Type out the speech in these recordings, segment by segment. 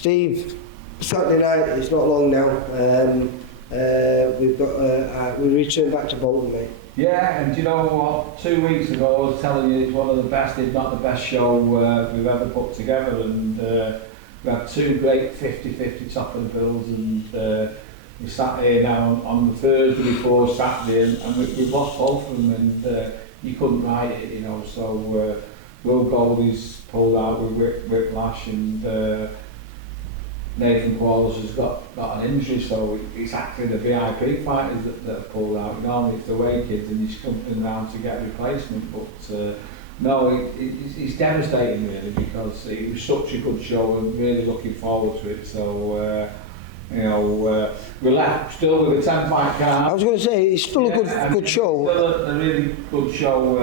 Steve, Saturday night, it's not long now. We returned back to Bolton, mate. Yeah, and do you know what? 2 weeks ago I was telling you it's one of the best, if not the best show we've ever put together, and we had 2 great 50-50 top of the bills, and we sat here now on the Thursday before Saturday, and we've lost both of them, and you couldn't write it, you know, so Will Goldie's pulled out with whiplash, and Nathan Quarles has got an injury, so it's actually the VIP fighters that have pulled out. Normally it's the away kids and he's coming around to get a replacement, but no, it's devastating really, because it was such a good show and really looking forward to it. So you know, we're left still with a 10-fight card. I was going to say, it's still a good show. Still a really good show,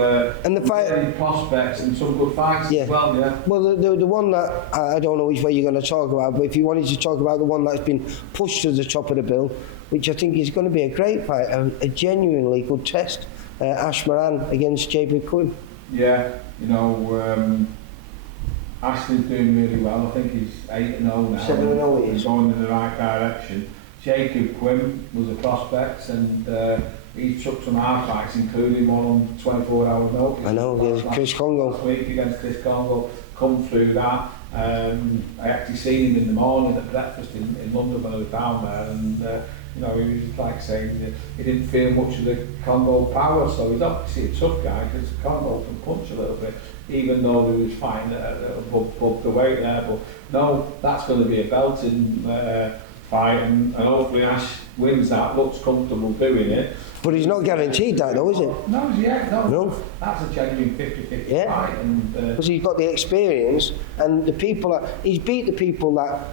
and the fight, many prospects and some good fights as well, yeah. Well, the one that, I don't know which way you're going to talk about, but if you wanted to talk about the one that's been pushed to the top of the bill, which I think is going to be a great fight, a genuinely good test, Marron against Jacob Quinn. Yeah, you know, Ashley's doing really well. I think he's 8-0 now. 7-0 he is. Going in the right direction. Jacob Quinn was a prospect, and he took some hard fights, including one on 24-hour notice. I know, Chris Congo. Last week against Chris Congo, come through that. I actually seen him in the morning at breakfast in London when I was down there, and you know, he was like saying that he didn't feel much of the Congo power, so he's obviously a tough guy, because Congo can punch a little bit, even though he was fighting above the weight there. But no, that's going to be a belting fight, and hopefully Ash wins that, looks comfortable doing it. But he's not guaranteed that though, is it? No, no. That's a genuine 50-50 fight. And because he's got the experience, and the people that he's beat, the people that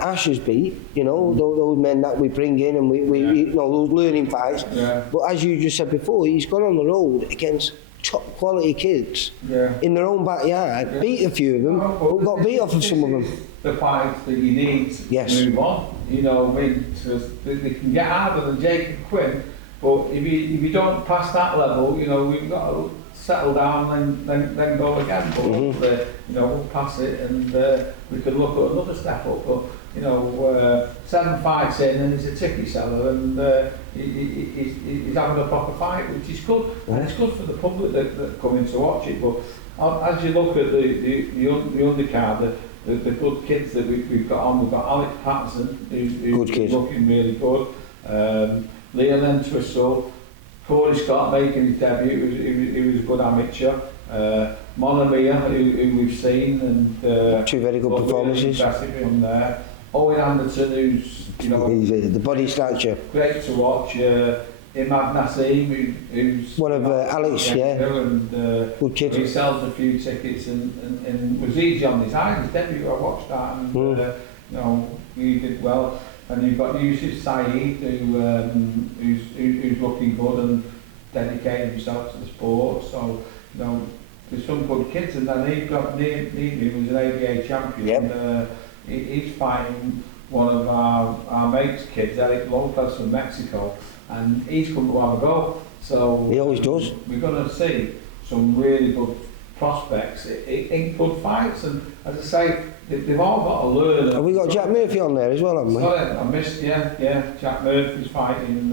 Ash has beat, you know, those men that we bring in, and we you know, those learning fights. Yeah. But as you just said before, he's gone on the road against top quality kids in their own backyard, beat a few of them, but got beat off of some of them. The fights that you need to move on, you know, I mean, they can get harder than Jacob Quinn, but if you don't pass that level, you know, we've got to settle down and then go again. But you know, we'll pass it, and we could look at another step up. But you know, 7 fights in, and he's a ticket seller, and he's having a proper fight, which is good. And it's good for the public that come in to watch it. But as you look at the undercard, the good kids that we've got on, we've got Alex Patterson, who's looking really good. Leon Entwistle, Corey Scott making his debut, he was a good amateur. Monomia, who we've seen, and 2 very good performances. Impressive from there. Owen Anderson, who's, you know, the body stature, great to watch. Imad Nassim, who's one of Alex, and good kid. He sells a few tickets, and was easy on his eyes. His debut, I watched that, and you know, he did well. And you've got Yusuf Saeed, who's looking good and dedicating himself to the sport. So, you know, there's some good kids, and then you've got Nimi, who's an ABA champion. And, he's fighting one of our mates' kids, Eric Lopez from Mexico, and he's come to have a go. So he always does. We're going to see some really good prospects in good fights, and as I say, they've all got to learn. Have we got Jack Murphy on there as well, haven't we? Sorry, I missed, Jack Murphy's fighting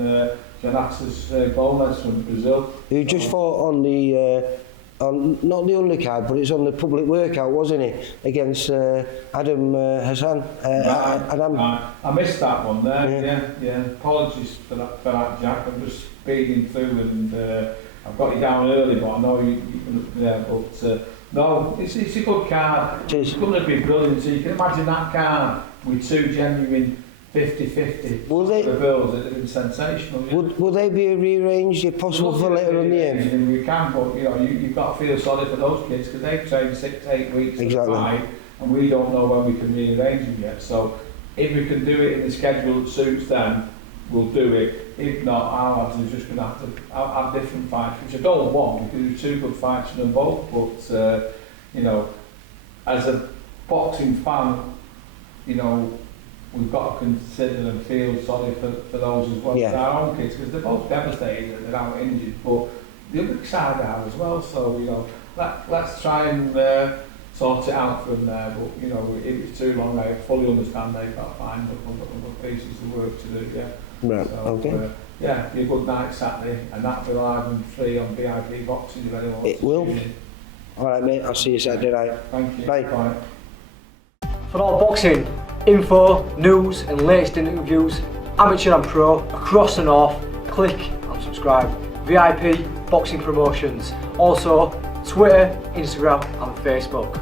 Jonatas Gomez from Brazil. Who just fought on the, not the undercard, but it's on the public workout, wasn't it? Against Adam Hassan. Adam. I missed that one there, yeah. Apologies for that, Jack. I'm just speeding through, and I've got you down early, but I know but no, it's a good card. It's going to be brilliant. So you can imagine that card with 2 genuine 50-50. Will they? The bills, it'd have been sensational. Yeah. Will they be rearranged if possible for later on the end? We can, but you know, you've got to feel sorry for those kids, because they've trained 6-8 weeks to fight, and we don't know when we can rearrange them yet. So if we can do it in the schedule that suits them, we'll do it. If not, our lads are just going to have to have different fights, which I don't want, because there's 2 good fights for them both. But you know, as a boxing fan, you know, we've got to consider and feel sorry for those as well as our own kids, because they're both devastated that they're out injured, but the other side are as well. So you know, let's try and sort it out from there. But you know, if it's too long, I fully understand they've got to find other pieces of work to do. Yeah. Right. So, Okay. yeah, be a good night Saturday, and that'll be live and free on VIP Boxing if anyone wants It to will. tune in. All right, mate. I'll see you Saturday night. Thank you. Bye. Bye. For all boxing info, news and latest interviews, amateur and pro, across the north, click and subscribe. VIP Boxing Promotions. Also, Twitter, Instagram and Facebook.